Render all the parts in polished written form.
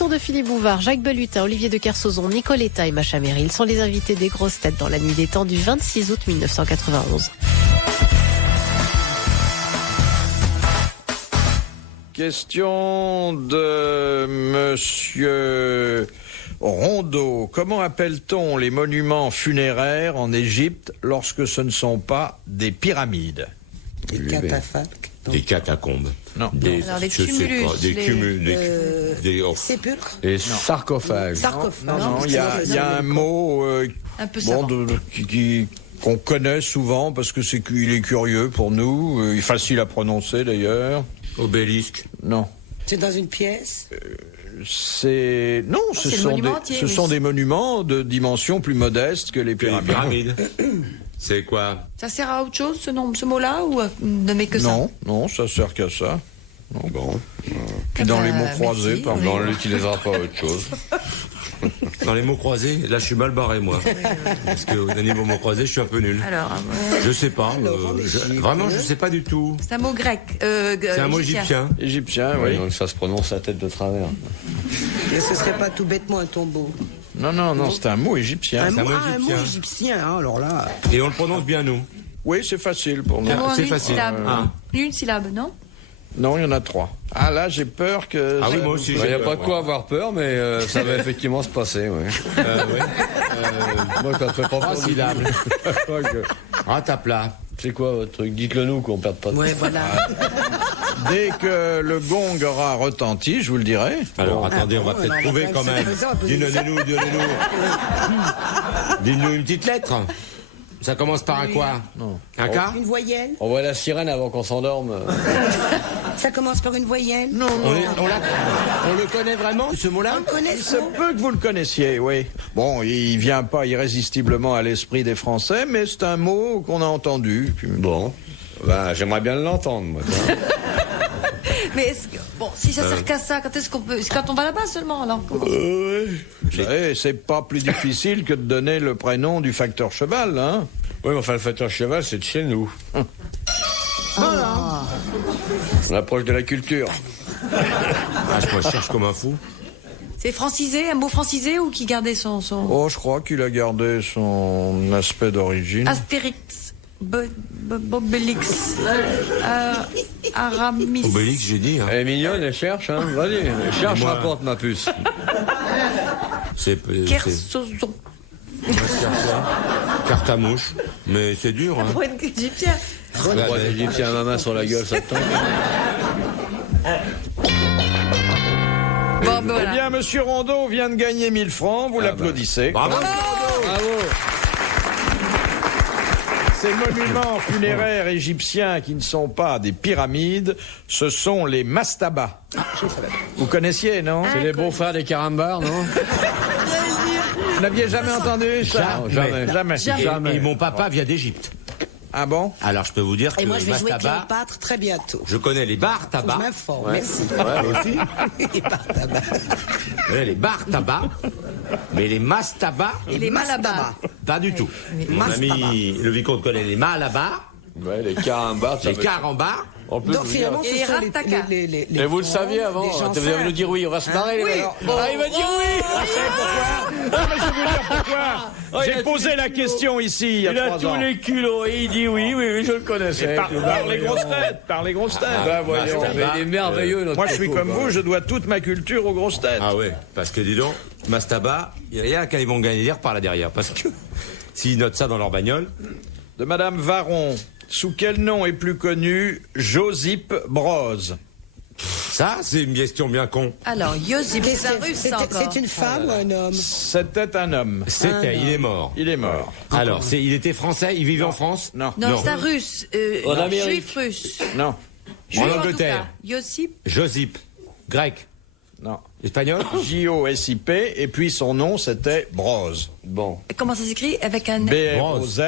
retour de Philippe Bouvard, Jacques Balutin, Olivier de Kersauzon, Nicoletta et Macha Merrill sont les invités des grosses têtes dans la nuit des temps du 26 août 1991. Question de Monsieur Rondeau. Comment appelle-t-on les monuments funéraires en Égypte lorsque ce ne sont pas des pyramides? Des catafalques. Des catacombes. Non. Alors, les tumulus, des sépulcres. Les sarcophages. Non, il y a un mot un peu savant. qu'on connaît souvent parce que il est curieux pour nous, il est facile à prononcer d'ailleurs. Obélisque. Non. C'est dans une pièce. Ce entier, sont des monuments de dimension plus modeste que les pyramides. C'est quoi? Ça sert à autre chose, ce mot-là, ou ne met que ça? Non, ça sert qu'à ça. Non. Bon. Puis dans les mots croisés, merci, pardon. On l'utilisera pas autre chose. Dans les mots croisés, là je suis mal barré moi. Parce que au niveau mots croisés, je suis un peu nul. Alors, Je sais pas. Vraiment, je sais pas du tout. c'est un mot grec. C'est un mot égyptien. Égyptien, Oui, oui. donc ça se prononce à tête de travers. Mais ce serait pas tout bêtement un tombeau. Non, c'est un mot égyptien. Un mot mot égyptien. égyptien, hein, alors là. Et on le prononce bien nous. Oui, c'est facile pour nous. Un mot en c'est une facile. syllabe. Ah. Une syllabe, non? Non, il y en a 3. Ah là, j'ai peur que... Ah oui, ça- moi aussi. Il n'y j'ai a peur, pas de moi. quoi avoir peur, mais ça va effectivement se passer. Ouais. Moi, ça me fait pas Trois peur. syllabes. Que- Ah, tape là. C'est quoi votre truc? Dites-le nous qu'on perde pas de temps. Ouais, voilà. Dès que le gong aura retenti, je vous le dirai. Alors, attendez, on va bon, peut-être alors, trouver on va quand se même. présenter. Donnez-nous. Dites-nous une petite lettre. Ça commence par un quoi? Un K? Une voyelle. On voit la sirène avant qu'on s'endorme. Ça commence par une voyelle. Non, On le connaît vraiment, ce mot-là? On connaît il ce se mot. peut que vous le connaissiez, oui. Bon, il vient pas irrésistiblement à l'esprit des Français, mais c'est un mot qu'on a entendu. Puis- Bon. Ben, j'aimerais bien l'entendre, moi. Mais est-ce que, bon, si ça sert qu'à ça, quand est-ce qu'on peut... C'est quand on va là-bas seulement, alors. Vous savez, c'est pas plus difficile que de donner le prénom du facteur cheval, hein. Oui, mais enfin, le facteur cheval, c'est de chez nous. Voilà. On approche de la culture. Ah, je cherche comme un fou. C'est francisé, un mot francisé ou qui gardait son... Oh, je crois qu'il a gardé son aspect d'origine. Astérix, Bobélix, Aramis. Obélix, j'ai dit. Hein. Elle est mignonne, elle cherche, hein. Vas-y, cherche, moi- rapporte ma puce. C'est Kersozon. carte à mouche. Mais c'est dur. Hein. Pour une égyptienne. Droit d'Égyptien à ma main sur la gueule, ça te tente. Bon, ben Eh voilà. bien, Monsieur Rondeau vient de gagner 1000 francs, vous l'applaudissez. Bravo. Bravo. Ces monuments funéraires égyptiens qui ne sont pas des pyramides, ce sont les mastabas. Vous connaissiez, non? C'est les beaux frères des carambars, non? Vous n'aviez jamais entendu ça? Jamais. Jamais. Et mon papa vient d'Égypte. Ah bon? Alors je peux vous dire que Et moi, je vais jouer Mastaba, Cléopâtre très bientôt. je connais les bars Je tabac. m'informe, merci. Les bars tabac. Les bars tabac. Mais les mastabas, Et les Malabar. pas du tout. Mon Mastaba. ami le vicomte connaît les malabars, Ouais, les carambars, ça les veut- carambars. On peut Donc vous dire. finalement, Et ce les sont Rataka. les Et vous le ponts, saviez avant? les gens Vous allez nous simples. dire oui, on va se marrer, les Oui. mecs. Ah, il va dire oui! Pourquoi? J'ai posé la question ici il y a 3 ans. culots et il dit oui, je le connaissais. Par les grosses têtes, par les grosses têtes. Ben voyons, Mastaba. mais il est merveilleux, notre Moi, je suis coco, comme quoi. vous, je dois toute ma culture aux grosses têtes. Ah ouais, parce que dis donc, Mastaba, il y a quand ils vont gagner par là derrière. Parce que s'ils notent ça dans leur bagnole, De Madame Varon. Sous quel nom est plus connu Josip Broz? ça c'est une question bien con. Alors, Yosip, c'est un russe, ça, encore. C'est une femme ou un homme? C'était un homme. C'était, il est mort. Il est mort. Alors, il était français, il vivait en France? Non. Non, Non. c'est un russe. En Amérique. Juif russe. Non. Juif, en tout Angleterre. cas. Yosip. Josip. Grec. Non. Espagnol? J-O-S-I-P, et puis son nom c'était Broz. Bon. Comment ça s'écrit? Avec un... B-R-O-Z,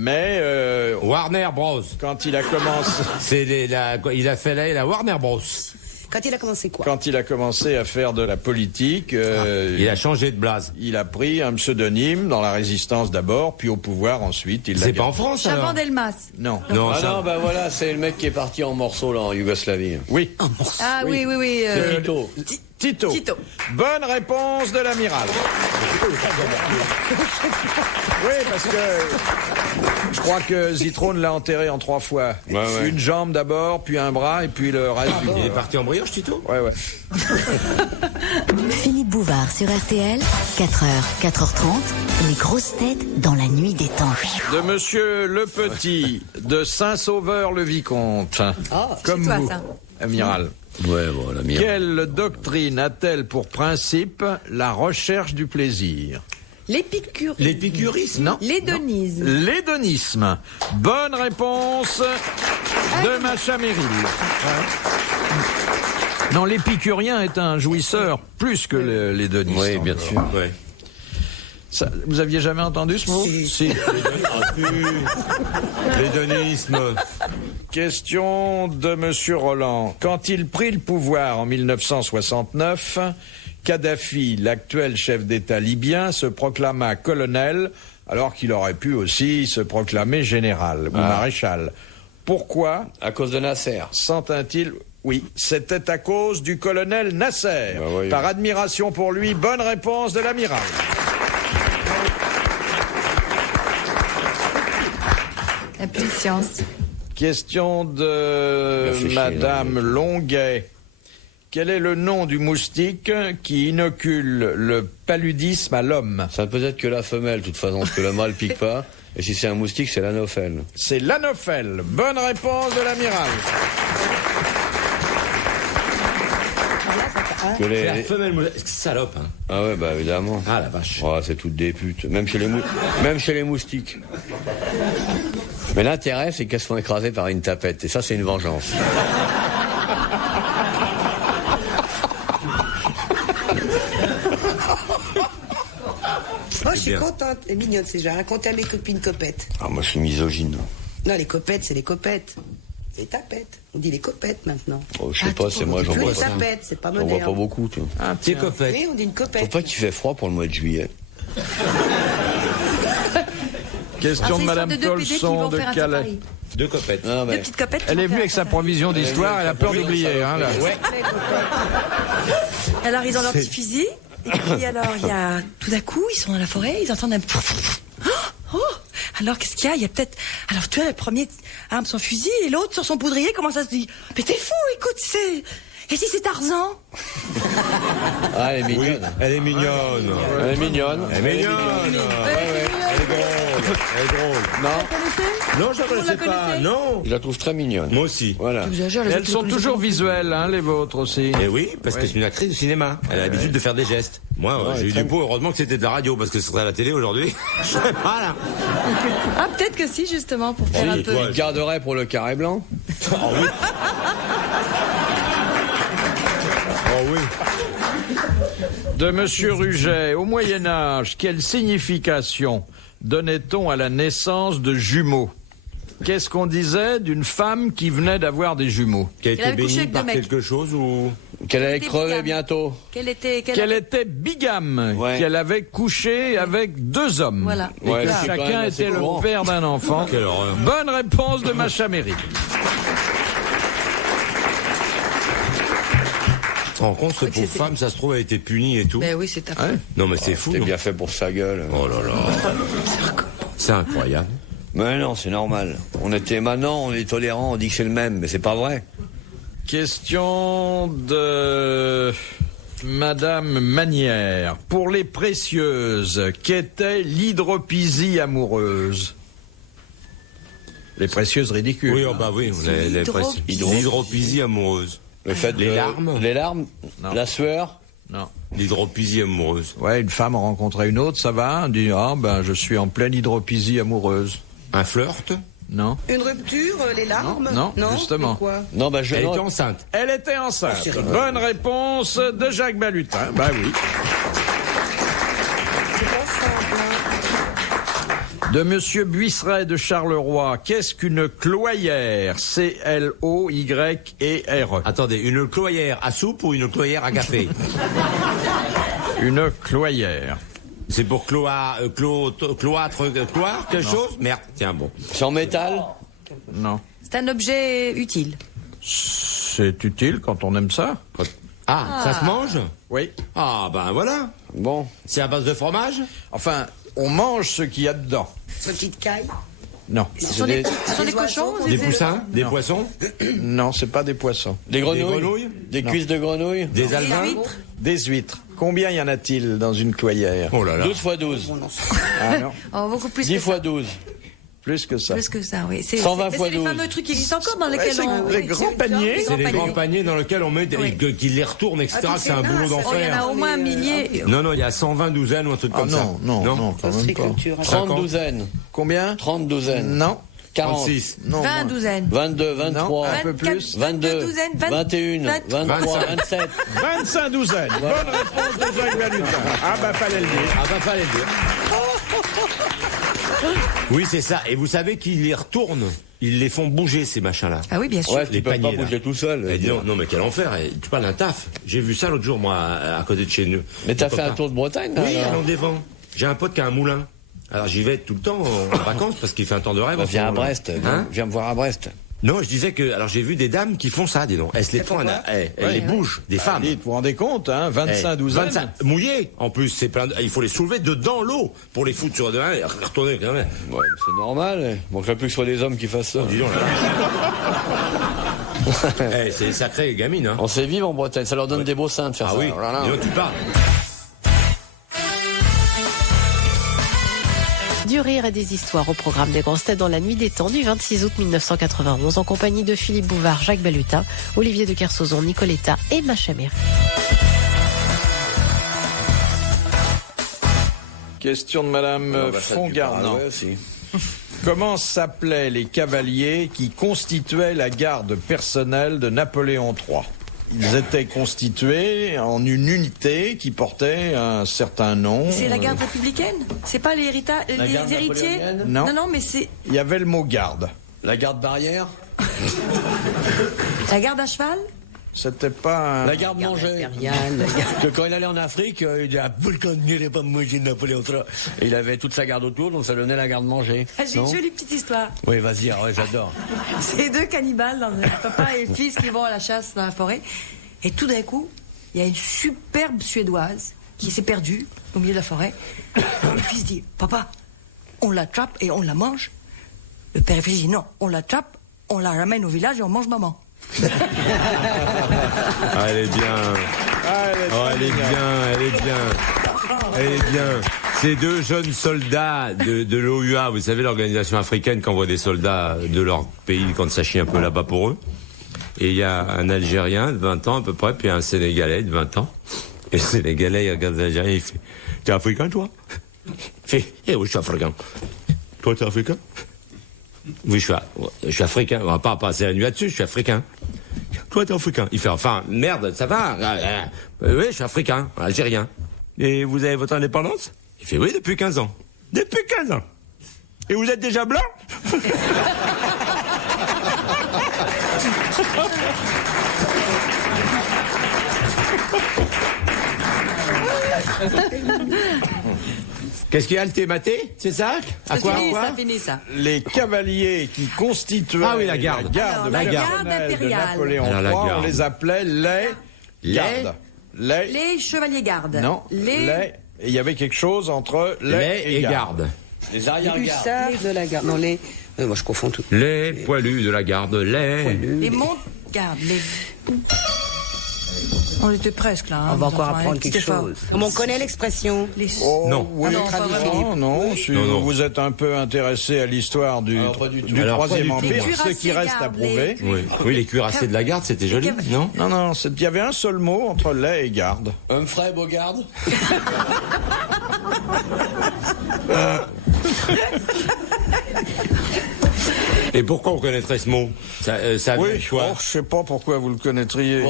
mais Warner Bros. quand il a commencé... Il a fait la Warner Bros. Quand il a commencé quoi? Quand il a commencé à faire de la politique, Il a changé de blase. il a pris un pseudonyme dans la résistance d'abord, puis au pouvoir ensuite. Il l'a C'est pas gagné. en France, Chaban alors? Delmas. Non. Non, Ah ça- non, ben voilà, c'est le mec qui est parti en morceaux là en Yougoslavie. Oui. Ah oui. C'est Tito. Tito. Tito. Bonne réponse de l'amiral. Oui, parce que je crois que Zitrone l'a enterré en 3 fois. Ouais, ouais. Une jambe d'abord, puis un bras, et puis le reste du Il est parti en brioche, Tito? Ouais, ouais. Philippe Bouvard sur RTL, 4h, 4h30, les grosses têtes dans la nuit des temps. De Monsieur Le Petit, de Saint-Sauveur-le-Vicomte. Comme toi, vous, ça. amiral. Ouais, bon, la mire. Quelle doctrine a-t-elle pour principe la recherche du plaisir? L'épicure. L'épicurisme? Non. L'hédonisme. L'hédonisme. Bonne réponse de Macha Merrill. Non, l'épicurien est un jouisseur plus que l'hédoniste. Oui, bien sûr. Ouais. Ça, vous aviez jamais entendu ce mot? Si. L'hédonisme. Question de Monsieur Roland. Quand il prit le pouvoir en 1969, Kadhafi, l'actuel chef d'État libyen, se proclama colonel, alors qu'il aurait pu aussi se proclamer général ou maréchal. Pourquoi À cause de Nasser. s'entend-il? Oui, c'était à cause du colonel Nasser. Bah oui. Par admiration pour lui, bonne réponse de l'amiral. La puissance. Question de Réfléchis, Madame Longuet. Quel est le nom du moustique qui inocule le paludisme à l'homme? Ça ne peut être que la femelle, de toute façon, parce que le mâle pique pas. Et si c'est un moustique, c'est l'anophèle. C'est l'anophèle. Bonne réponse de l'amiral. Que les- La femelle moulin. Salope, hein. Ah ouais, bah évidemment. Ah, la vache. Oh, c'est toutes des putes. Même chez les moustiques. Mais l'intérêt, c'est qu'elles se font écraser par une tapette. Et ça, c'est une vengeance. Oh, je suis contente. Elle est mignonne, c'est genre raconter à mes copines copettes. Ah, moi, je suis misogyne. Non, les copettes, c'est les copettes. C'est les tapettes. On dit les copettes maintenant. Oh, je sais pas, c'est moi, j'en Plus vois les pas. tapettes, c'est pas J'en vois moderne. pas beaucoup, tu vois. T'es copette. Oui, on dit une Faut copette. pas qu'il fait froid pour le mois de juillet. Question de C'est Madame l'histoire de deux PD qui Colson vont de faire un Calais. safari. Deux copettes. Non, Deux mais... petites copettes. qui Elle vont est venue faire avec un sa safari. provision d'histoire, elle a peur d'oublier. Hein, là. Ouais. Alors ils ont leur petit fusil. Et puis alors il y a tout d'un coup ils sont dans la forêt, ils entendent un oh, alors qu'est-ce qu'il y a? Il y a peut-être alors tu vois le premier arme son fusil et l'autre sur son poudrier commence à se dire mais t'es fou, écoute c'est et si c'est Tarzan? Ah, elle est Oui, mignonne. elle est mignonne. Elle est mignonne. Elle est mignonne. Elle est drôle. Non, Non, je la connaissais pas. Non. je la trouve très mignonne. Moi aussi. Voilà. Et elles sont toujours visuelles, hein, les vôtres aussi. Et oui, parce que c'est une actrice de cinéma. Elle a l'habitude de faire des gestes. Moi, Ouais, j'ai eu très du pot. Heureusement que c'était de la radio, parce que ce serait à la télé aujourd'hui. Je serais pas là. Ah peut-être que si justement pour faire un peu. Il garderait pour le carré blanc. Oh oui. Oh oui. De Monsieur Ruget, au Moyen-Âge, quelle signification donnait-on à la naissance de jumeaux? Qu'est-ce qu'on disait d'une femme qui venait d'avoir des jumeaux? Qui a Elle été avait couché bénie avec par deux mecs. quelque chose ou... Qu'elle allait Des crever bigames. bientôt. Quelle était Qu'elle était bigame, Ouais. qu'elle avait couché avec 2 hommes. Voilà. Et Ouais, que c'est quand chacun même assez était le courant. père d'un enfant. Quelle horreur. Bonne réponse de Macha Merrill. Tu te rends compte, cette pauvre femme, ça se trouve, elle a été punie et tout. Ben oui c'est affreux. Non, mais c'est fou. C'était non bien fait pour sa gueule. Oh là là. C'est incroyable. Mais non, c'est normal. Maintenant, on est tolérant, on dit que c'est le même, mais c'est pas vrai. Question de Madame Manière. Pour les précieuses, qu'était l'hydropisie amoureuse? Les précieuses ridicules. Oui, oh bah oui, l'hydropisie amoureuse. Le fait Les de- larmes Les larmes, Non. la sueur. Non. L'hydropisie amoureuse. Ouais, une femme rencontrait une autre, ça va? On dit, ah ben je suis en pleine hydropisie amoureuse. Un flirt? Non? Une rupture, les larmes? Non, justement. mais quoi? Non, bah je Elle non. était enceinte. Elle était enceinte. c'est rigolo. Bonne réponse de Jacques Balutin. Bah oui. C'est pas simple, hein. De Monsieur Buisseret de Charleroi, qu'est-ce qu'une cloyère? C-L-O-Y-E-R-E. Attendez, une cloyère à soupe ou une cloyère à café? Une cloyère. C'est pour cloire, quelque chose? Merde, tiens, bon. C'est en métal? Non. C'est un objet utile. C'est utile quand on aime ça. Ah, ça se mange? Oui. Ah, ben voilà. Bon. C'est à base de fromage? Enfin, on mange ce qu'il y a dedans. Petite caille. Non. Ce sont des cochons? Des poussins? Des poissons? Non, c'est pas des poissons. Des grenouilles? grenouilles? Des cuisses de grenouilles? Des alevins? Des huîtres. Combien y en a-t-il dans une cloyère? Oh là là. 12 x 12. Ah non, Oh, beaucoup plus 10 que ça. x 12. plus que ça. Plus que ça, oui. 120 c'est fois les 12. fameux trucs qui existent encore dans lesquels c'est on... les grands paniers. C'est les grands paniers dans lesquels on met, qui les retournent, etc. C'est un boulot Oh, il y en a d'enfer. au moins un millier. Non, non, il y a 120 douzaines ou un truc Ah comme ça. non, quand même pas. 30 douzaines. Combien? 30 douzaines. Non. 40. 36. Non. 20 moins. douzaines. 22, 23. un peu plus. 22, douzaines, 21, 23, 27. 25 douzaines. Bonne réponse de Jacques Balutin. Ah bah fallait le dire. Ah bah fallait le dire. Oui, c'est ça. Et vous savez qu'ils les retournent. Ils les font bouger, ces machins-là. Ah oui, bien sûr. Ouais, Les tu peux pas paniers, là. bouger tout seul. Eh, non, mais quel enfer. Tu parles d'un taf. J'ai vu ça l'autre jour, moi, à côté de chez nous. Mais t'as Mon fait un copain. tour de Bretagne, là? Oui, alors allons des vents. J'ai un pote qui a un moulin. Alors j'y vais tout le temps en vacances parce qu'il fait un temps de rêve. Bah, en ce viens à moment-là. Brest. Hein? Viens me voir à Brest. Non, je disais que. Alors j'ai vu des dames qui font ça, dis donc. Elles se les font, elles les bougent, des femmes. Dites, vous vous rendez compte, hein, 25 douzaines. 25 mouillés en plus, c'est plein il faut les soulever dedans l'eau pour les foutre sur demain et retourner quand même. Ouais, c'est normal. Il manquerait plus que ce soit des hommes qui fassent ça. Dis donc là. C'est sacré gamine, hein. On sait vivre en Bretagne, ça leur donne des beaux seins de faire Ah ça. oui, Oh là là. dis donc, tu parles. Du rire et des histoires au programme des grosses têtes dans la nuit des temps du 26 août 1991 en compagnie de Philippe Bouvard, Jacques Balutin, Olivier de Kersauzon, Nicoletta et Macha Merrill. Question de Madame Ah, bah, ça, tu Fongarnant. parles, ouais, si. Comment s'appelaient les cavaliers qui constituaient la garde personnelle de Napoléon III? Ils étaient constitués en une unité qui portait un certain nom. C'est la garde républicaine? C'est pas les garde héritiers? napoléonienne Non. Non, mais c'est Il y avait le mot garde. La garde barrière? la garde à cheval? C'était pas un... La garde manger. Que quand il allait en Afrique, il disait, ah, vous le connaissez pas manger Napoléon III. Et il avait toute sa garde autour, donc ça donnait la garde manger. Ah, j'ai une Non jolie petite histoire. Oui, vas-y, ouais, j'adore. C'est deux cannibales, papa et le fils, qui vont à la chasse dans la forêt. Et tout d'un coup, il y a une superbe Suédoise qui s'est perdue au milieu de la forêt. Le fils dit, papa, on l'attrape et on la mange. Le père et le fils dit, non, on l'attrape, on la ramène au village et on mange maman. Ah, elle est bien. Elle est bien. Ces deux jeunes soldats de l'OUA, vous savez, l'organisation africaine qui envoie des soldats de leur pays quand ça chie un peu là-bas pour eux. Et il y a un Algérien de 20 ans à peu près, puis un Sénégalais de 20 ans. Et le Sénégalais, il regarde l'Algérien, il fait, t'es africain, toi? Il fait, eh oui, je suis africain. Toi, t'es africain? Oui, je suis africain. On va pas passer la nuit là-dessus, je suis africain. Toi, t'es africain. Il fait, enfin, merde, ça va? Oui, je suis africain, algérien. Et vous avez votre indépendance? Il fait, oui, depuis 15 ans. Depuis 15 ans. Et vous êtes déjà blanc? Qu'est-ce qu'il y a, le thé maté? C'est ça? À quoi? Ça finit, ça. Les cavaliers qui constituaient Ah oui, la garde. Alors, la garde personnelle de impériale. Napoléon Alors, la III, on garde. les appelait les gardes. Les chevaliers gardes. Non, Les... et il y avait quelque chose entre Lait et garde. Les arrière-gardes. Hussards de la garde. Non, les. Moi, je confonds tout. Les poilus de la garde, Les monte-gardes. Les... On était presque là. Hein, On va encore enfin, apprendre quelque c'était fort. chose. Comme on connaît l'expression. Les... Oh, Non. oui. Ah non, pas vraiment. Non, si Non. vous êtes un peu intéressé à l'histoire du pas du tout. Alors, Troisième pas du tout. Empire, Les ce qui cuirassés reste à gardes, prouver. Oui, les cuirassés de la garde, c'était joli, non? Non, il y avait un seul mot entre lait et garde. Humphrey Bogart. Et pourquoi on connaîtrait ce mot? Ça vient Oui, de quoi? je sais pas pourquoi vous le connaîtriez.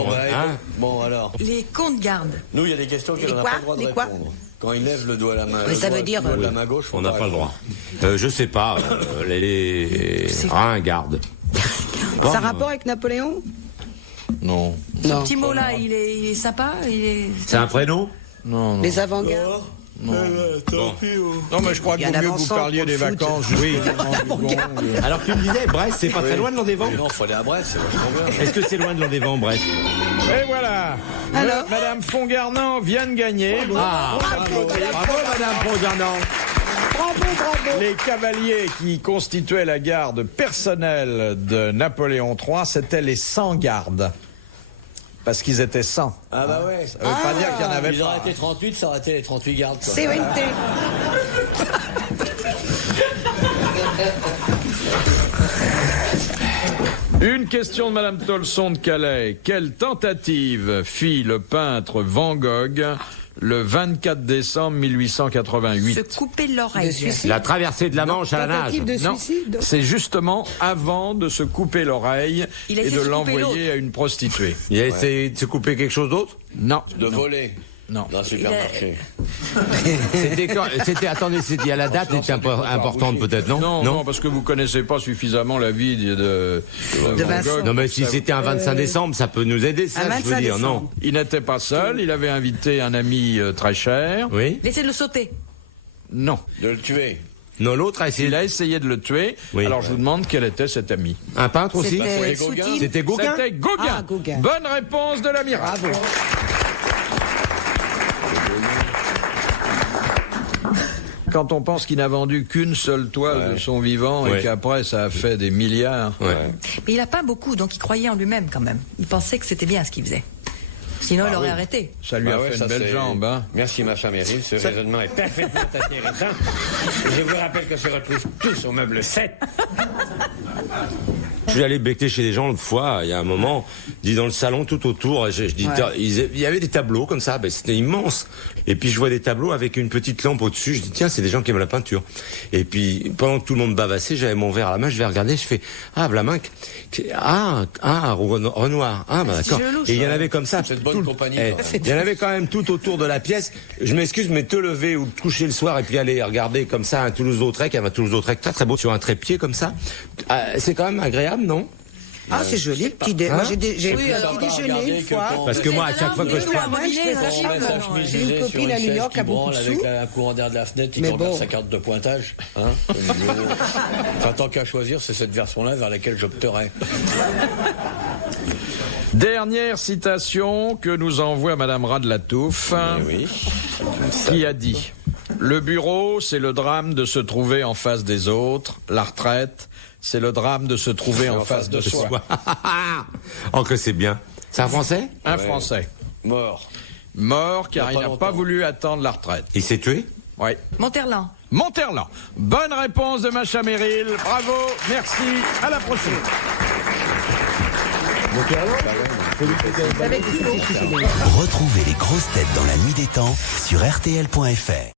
Bon, alors. Les comptes gardes. Nous, il y a des questions qu'on n'a quoi pas le droit de Les quoi répondre. Quand il lève le doigt à la main, Mais ça veut dire, le doigt de la main gauche, faut On n'a pas le droit. Je sais pas. Les ringardes. Ça a rapport avec Napoléon? Non. Ce petit mot-là, il est sympa. C'est un prénom? Non. Les avant-gardes? Non, mais je crois que Il y en vaut a mieux que vous Vincent parliez pour des le foot. vacances. Oui. Alors tu me disais, Brest, c'est pas très loin de Landévent? Non, il faut aller à Brest, c'est vachement bien. Est-ce que c'est loin de Landévent, Brest? Et voilà. Alors Madame Fongarnant vient de gagner. Bravo, Madame Fongarnant. Bravo. Les cavaliers qui constituaient la garde personnelle de Napoléon III, c'était les 100 gardes. Parce qu'ils étaient 100. Ah bah ouais. Ça veut pas dire qu'il y en avait Ils auraient pas. été 38, ça aurait été les 38 gardes. Quoi. CNT. Une question de Madame Tolson de Calais. Quelle tentative fit le peintre Van Gogh le 24 décembre 1888? Se couper l'oreille. De suicide. La traversée de la Manche à la nage. Tentative de Non, suicide. c'est justement avant de se couper l'oreille Il a et essayé de de se couper l'envoyer à une prostituée. Il a essayé de se couper quelque chose d'autre? Non. De voler. Non. Dans un supermarché. Attendez, c'était à la date était importante peut-être, non? Non, parce que vous connaissez pas suffisamment la vie de Van Vincent. Gogh. Non, mais si c'était un 25 décembre, ça peut nous aider, ça, Un je veux 25 dire, non? décembre. Il n'était pas seul, il avait invité un ami très cher. Oui? Laissez le sauter. Non. De le tuer. Non, l'autre a essayé. Il a essayé de le tuer. Oui. Alors je vous demande quel était cet ami. Un peintre aussi? C'était Gauguin. Soutine. C'était Gauguin? C'était Gauguin. Ah, Gauguin. Bonne réponse de l'amiral. Bravo. Quand on pense qu'il n'a vendu qu'une seule toile de son vivant Ouais. et qu'après ça a fait des milliards. Ouais. Mais il a pas beaucoup, donc il croyait en lui-même quand même. Il pensait que c'était bien ce qu'il faisait. Sinon, il aurait arrêté. Ça lui a Ah ouais, fait ça, une belle c'est- jambe. Hein. Merci, Macha Meryl. Ce raisonnement est parfaitement intéressant. Je vous rappelle que se retrouvent tous au meuble 7. Je suis allé becter chez des gens l'autre fois, il y a un moment, dit dans le salon tout autour, je dis, il y avait des tableaux comme ça, ben, c'était immense. Et puis je vois des tableaux avec une petite lampe au-dessus, je dis tiens, c'est des gens qui aiment la peinture. Et puis pendant que tout le monde bavassait, j'avais mon verre à la main, je vais regarder, je fais Vlaminck, Renoir, bah d'accord. Et il y en avait comme ça. C'est de bonne tout le- compagnie, eh, quand même. il y en avait quand même tout autour de la pièce. Je m'excuse, mais te lever ou te coucher le soir et puis aller regarder comme ça un Toulouse-Lautrec, il y avait un Toulouse-Lautrec très très beau sur un trépied comme ça. C'est quand même agréable, non? Ah, c'est joli. J'ai pris un petit déjeuner une fois. Parce que moi, à chaque fois que je parle, Moi, je fais ça. J'ai une copine à New York qui a beaucoup de avec sous. un courant d'air de la fenêtre, il Mais regarde bon. sa carte de pointage. Hein, au niveau. Enfin, tant qu'à choisir, c'est cette version-là vers laquelle j'opterais. Dernière citation que nous envoie Madame Radlatouf, Oui. qui a dit « Le bureau, c'est le drame de se trouver en face des autres. La retraite, c'est le drame de se trouver en face de soi. oh que c'est bien. C'est un Français? » Un Français. Mort. Mort car Il y a il pas n'a longtemps. pas voulu attendre la retraite. Il s'est tué? Oui. Monterland. Monterland. Bonne réponse de Macha Meryl. Bravo. Merci. À la prochaine. Retrouvez les grosses têtes dans la nuit des temps sur RTL.fr.